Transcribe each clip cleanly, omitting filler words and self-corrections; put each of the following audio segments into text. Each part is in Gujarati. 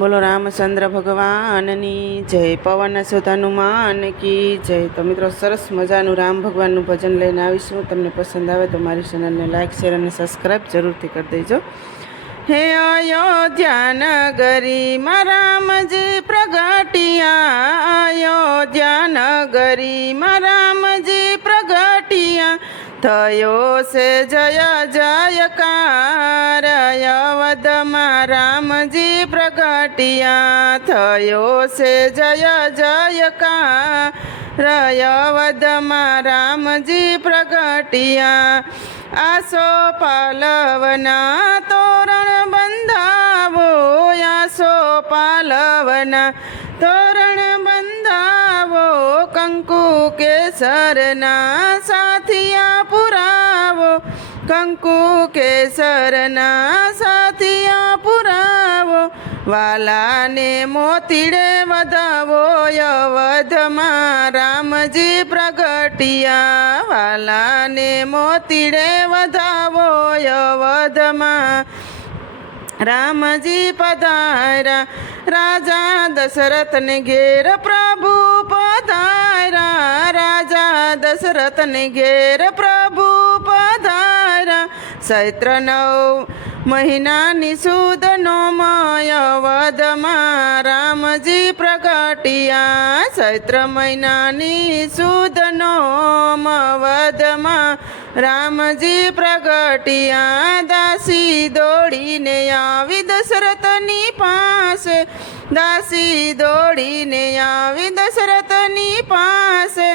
બોલો રામચંદ્ર ભગવાનની જય, પવન સુત હનુમાન કી જય। તો મિત્રો, સરસ મજાનું રામ ભગવાનનું ભજન લઈને આવીશું। તમને પસંદ આવે તો મારી ચેનલને લાઇક, શેર અને સબસ્ક્રાઈબ જરૂરથી કરી દેજો। હે અયોધ્યા નગરીમાં રામજી પ્રગટિયા, અયોધ્યા નગરીમાં રામજી પ્રગટિયા, થયો છે જય જયકાર, અવધમાં રામજી પ્રગટિયા, થયો છે જય જયકાર, અવધમાં રામજી પ્રગટિયા। આસો પાલવના તોરણ બંધાવો, આસો પાલવના તોરણ બંધાવો, કંકુ કેસરના સાથિયા પુરાવો, કંકુ કેસરના સાથિયા પુરાવો, વાલાને મોતીડે વધાવો, અવધમાં રામજી પ્રગટિયા, વાલાને મોતીડે વધાવો, અવધમાં રામજી પધાર્યા। રાજા દશરથને ઘેર પ્રભુ પધાર્યા, રાજા દશરથને ઘેર પ્રભુ પધાર્યા, ચૈત્ર 9 મહિનાની સુદ નોમય, અવધમાં રામજી પ્રગટિયા, ચૈત્ર મહિનાની સુદ નોમ, અવધમાં રામજી પ્રગટિયા। દાસી દોડીને આવી દશરથની પાસે, દાસી દોડીને આવી દશરથની પાસે,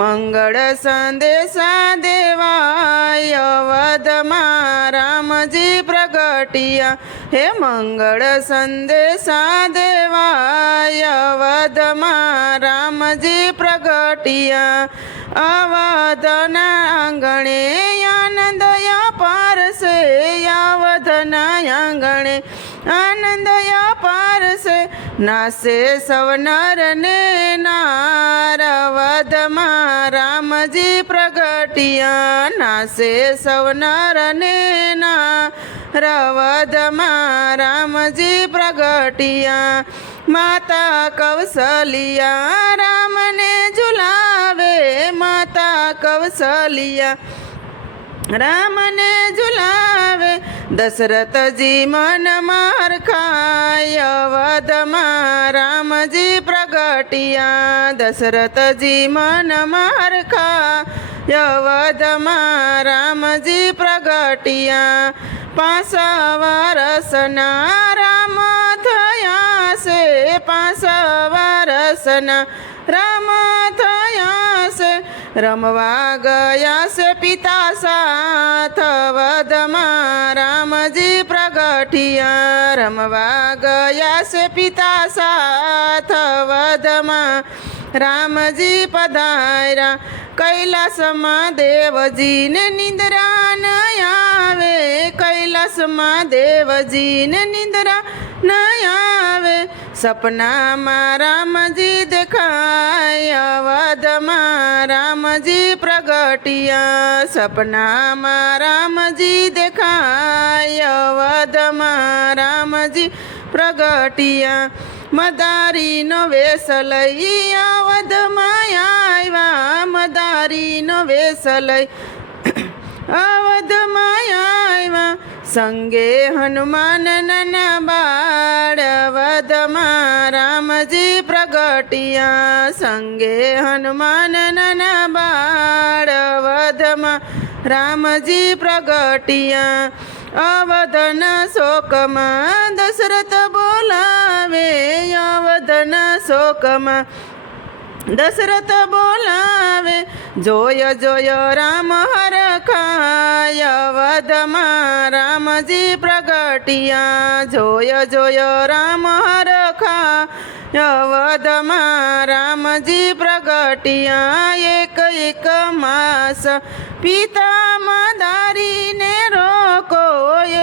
મંગળ સંદેશા દેવાય, અવધમાં રામજી પ્રગટિયા, હે મંગળ સંદેશા દેવાય, અવધમાં રામજી પ્રગટિયા। અવધના આંગણે આનંદ અપારશે, અવધના આંગણે આનંદ અપારશે, નાસે સૌ નર ને નાર, અવધમાં રામજી પ્રગટિયા, નાસે સૌ નર ને નાર, અવધમાં રામજી પ્રગટિયા। માતા કૌશલિયા રામને ઝુલાવે, માતા કૌશલિયા રામને ઝુલાવે, દશરથજી મન મારખાય, અવધમાં રામજી પ્રગટિયા, દશરથજી મન મારખાય, અવધમાં રામજી પ્રગટિયા। 5 વર્ષના રામ થયા છે, 5 વર્ષના રામ થયા છે, રમવા ગયા છે પિતા સાથ, અવધમાં રામજી પ્રગટિયા, રમવા ગયા છે પિતા સાથ, અવધમાં રામજી પધાર્યા। કૈલાસમાં દેવજીને નિંદ્રા ન આવે, કૈલાસમાં દેવજીને નિંદ્રા ન આવે, સપનામાં રામજી દેખાય, અવધમાં રામજી પ્રગટિયા, સપનામાં રામજી દેખાય, અવધમાં રામજી પ્રગટિયા। મદારીનો વેશ લઈ અવધમાં આવ્યા, મદારીનો વેશ લઈ અવધમાં આવ્યા, સંગે હનુમાન નાના બાળ, અવધમાં રામજી પ્રગટિયા, સંગે હનુમાન નાના બાળ, અવધમાં રામજી પ્રગટિયા। અવધના શોકમાં દશરથ બોલાવે, અવધના શોકમાં દશરથ બોલાવે, જોય જોય રામ હરખાય, અવધમાં રામજી પ્રગટિયા, જોય જોય રામ હરખાય, અવધમાં રામજી પ્રગટિયા। એક એક માસ પિતા મદારીને રોકો,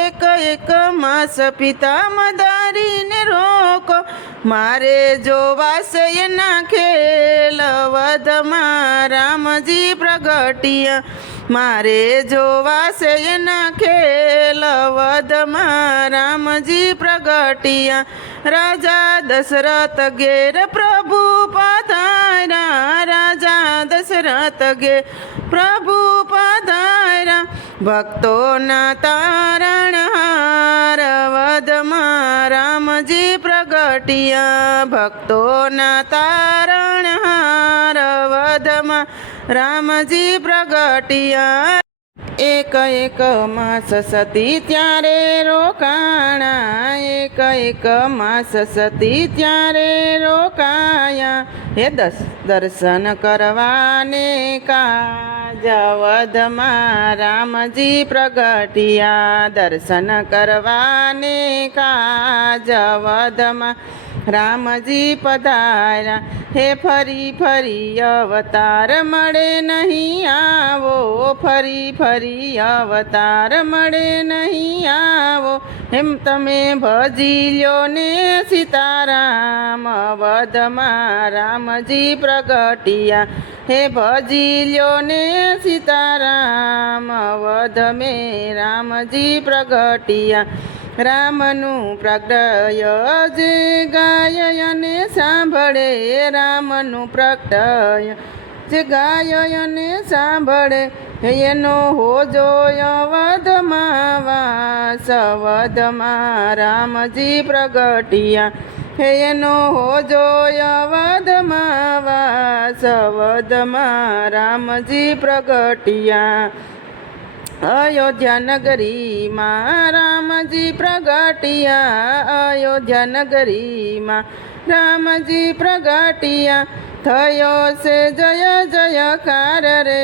એક એક માસ પિતા મદારીને રોકો, મારે જોવાશે એના ખેલ, અવધમાં રામજી પ્રગટિયા, મારે જોવાશે એના ખેલ, વદમાં રામજી પ્રગટિયા। રાજા દશરથ ઘેર પ્રભુ પધાર્યા, રાજા દશરથ ઘેર પ્રભુ પધાર્યા. ભક્તોના તારણહાર વદમાં રામજી પ્રગટિયા, ભક્તોના તારણહાર વદમાં રામજી પ્રગટિયા. એક એક માસ સતી ત્યારે રોકાણા, એક એક માસ સતી ત્યારે રોકાયા. હે દર્શન કરવાને કાજ વદમાં રામજી પ્રગટિયા, દર્શન કરવાને કાજ વદમાં રામજી પધાર્યા. હે ફરી ફરી અવતાર મળે નહીં આવો, ફરી ફરી અવતાર મળે નહીં આવો. એમ તમે ભજી લ્યો ને સીતારામ વદમાં રામજી પ્રગટિયા. હે ભજી લ્યો ને સીતારામ વદ મે રામજી પ્રગટિયા. રામનું પ્રગટય જે ગાય અને સાંભળે, રામનું પ્રગટય જે ગાય અને સાંભળે, એનો હોજો વદમાં વાસ વદમાં રામજી પ્રગટિયા. એનો હોજો વદમાં વાસ વદમાં રામજી પ્રગટિયા. અયોધ્યા નગરીમાં રામજી પ્રગટિયા, અયોધ્યા નગરીમાં રામજી પ્રગટિયા. થયો છે જય જયકાર રે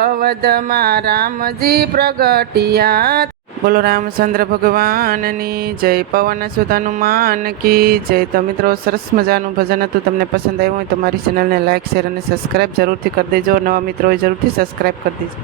અવધમાં રામજી પ્રગટિયા. બોલો રામચંદ્ર ભગવાનની જય. પવન સુત હનુમાન કી જય. તો મિત્રો સરસ મજાનું ભજન હતું. તમને પસંદ આવ્યું હોય તો મારી ચેનલને લાઇક શેર અને સબસ્ક્રાઈબ જરૂરથી કરી દેજો. નવા મિત્રો હોય જરૂરથી સબસ્ક્રાઈબ કરી દેજો.